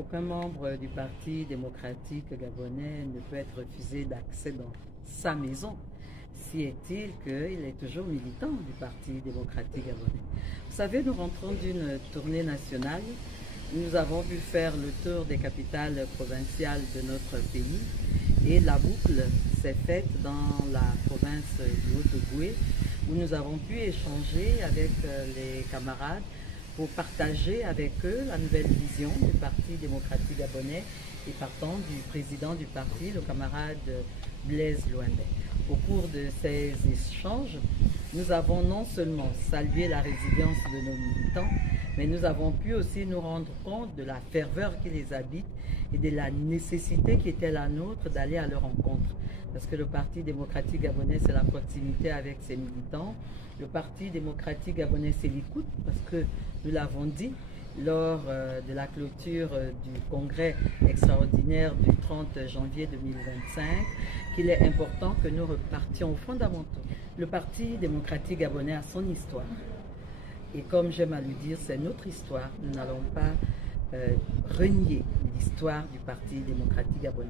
Aucun membre du Parti démocratique gabonais ne peut être refusé d'accès dans sa maison. Si est-il qu'il est toujours militant du Parti démocratique gabonais. Vous savez, nous rentrons d'une tournée nationale. Nous avons pu faire le tour des capitales provinciales de notre pays et la boucle s'est faite dans la province du Haut-Ogooué où nous avons pu échanger avec les camarades pour partager avec eux la nouvelle vision du Parti démocratique gabonais et partant du président du parti, le camarade Blaise Louimbé. Au cours de ces échanges, nous avons non seulement salué la résilience de nos militants, mais nous avons pu aussi nous rendre compte de la ferveur qui les habite et de la nécessité qui était la nôtre d'aller à leur rencontre. Parce que le Parti démocratique gabonais, c'est la proximité avec ses militants. Le Parti démocratique gabonais, c'est l'écoute, parce que nous l'avons dit lors de la clôture du congrès extraordinaire du 30 janvier 2025, qu'il est important que nous repartions aux fondamentaux. Le Parti démocratique gabonais a son histoire. Et comme j'aime à le dire, c'est notre histoire. Nous n'allons pas renier l'histoire du Parti démocratique gabonais.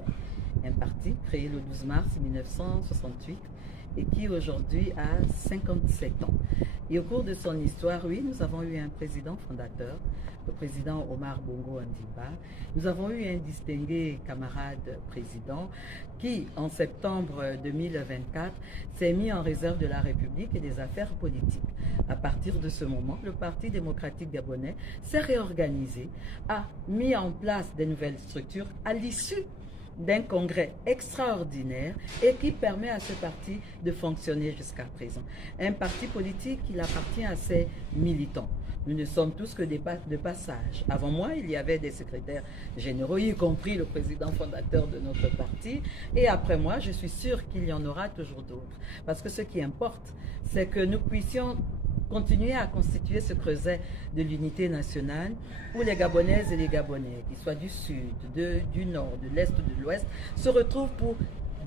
Un parti créé le 12 mars 1968 et qui aujourd'hui a 57 ans. Et au cours de son histoire, oui, nous avons eu un président fondateur, le président Omar Bongo Ondimba. Nous avons eu un distingué camarade président qui, en septembre 2024, s'est mis en réserve de la République et des affaires politiques. À partir de ce moment, le Parti démocratique gabonais s'est réorganisé, a mis en place des nouvelles structures à l'issue d'un congrès extraordinaire et qui permet à ce parti de fonctionner jusqu'à présent. Un parti politique, il appartient à ses militants. Nous ne sommes tous que de passage. Avant moi, il y avait des secrétaires généraux, y compris le président fondateur de notre parti. Et après moi, je suis sûre qu'il y en aura toujours d'autres. Parce que ce qui importe, c'est que nous puissions continuer à constituer ce creuset de l'unité nationale où les Gabonaises et les Gabonais, qu'ils soient du sud, du nord, de l'est ou de l'ouest, se retrouvent pour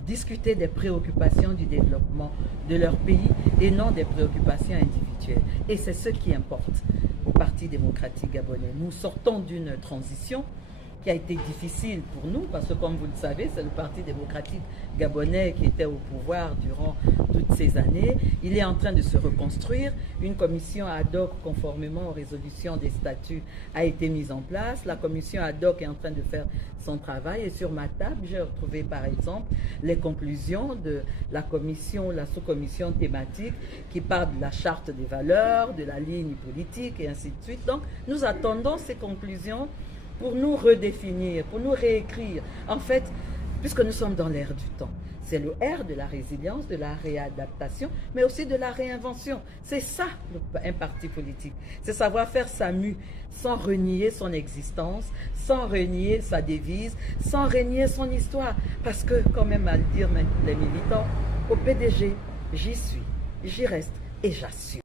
discuter des préoccupations du développement de leur pays et non des préoccupations individuelles. Et c'est ce qui importe au Parti démocratique gabonais. Nous sortons d'une transition qui a été difficile pour nous, parce que comme vous le savez, c'est le Parti démocratique gabonais qui était au pouvoir durant toutes ces années. Il est en train de se reconstruire. Une commission ad hoc, conformément aux résolutions des statuts, a été mise en place. La commission ad hoc est en train de faire son travail. Et sur ma table, j'ai retrouvé par exemple les conclusions de la commission, la sous-commission thématique, qui parle de la charte des valeurs, de la ligne politique et ainsi de suite. Donc, nous attendons ces conclusions pour nous redéfinir, pour nous réécrire. En fait, puisque nous sommes dans l'ère du temps, c'est le R de la résilience, de la réadaptation, mais aussi de la réinvention. C'est ça, un parti politique. C'est savoir faire sa mue sans renier son existence, sans renier sa devise, sans renier son histoire. Parce que, quand même à le dire les militants, au PDG, j'y suis, j'y reste et j'assure.